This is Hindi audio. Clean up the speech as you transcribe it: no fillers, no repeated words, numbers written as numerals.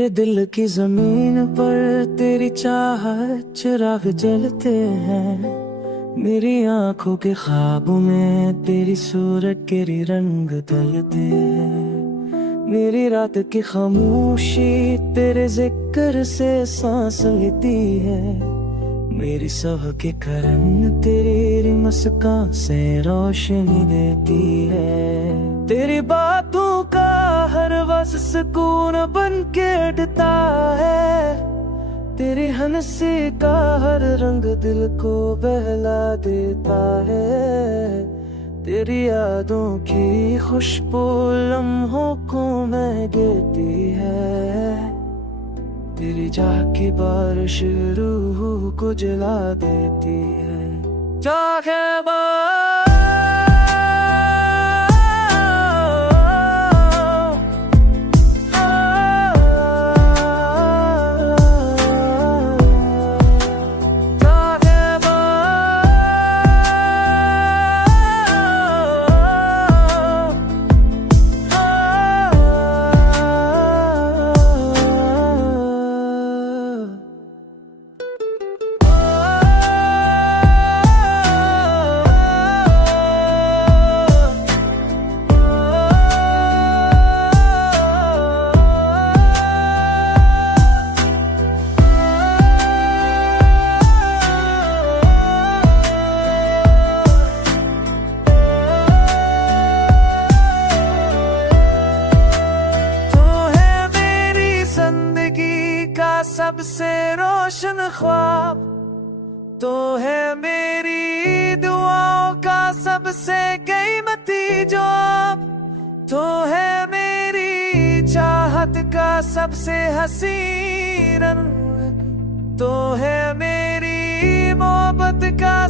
मेरे दिल की जमीन पर तेरी चाहत चिराग जलते हैं। मेरी आंखों के ख्वाबों में तेरी सूरत के रंग ढलते हैं। मेरी रात की खामोशी तेरे जिक्र से सांस लेती है। मेरी सब की करन तेरी मुस्कान से रोशनी देती है। तेरी बातों का हर वक्त सुकून बन के अटता है। तेरी हंसी का हर रंग दिल को बहला देता है। तेरी यादों की खुशबू लम्हों को मैं देती है। तेरी झांकी बारिश रूह को जला देती है। चाहे सबसे रोशन ख्वाब, तो है मेरी दुआओं का सबसे कीमती जवाब। तो है मेरी चाहत का सबसे हसीन रंग। तो है मेरी मोहब्बत का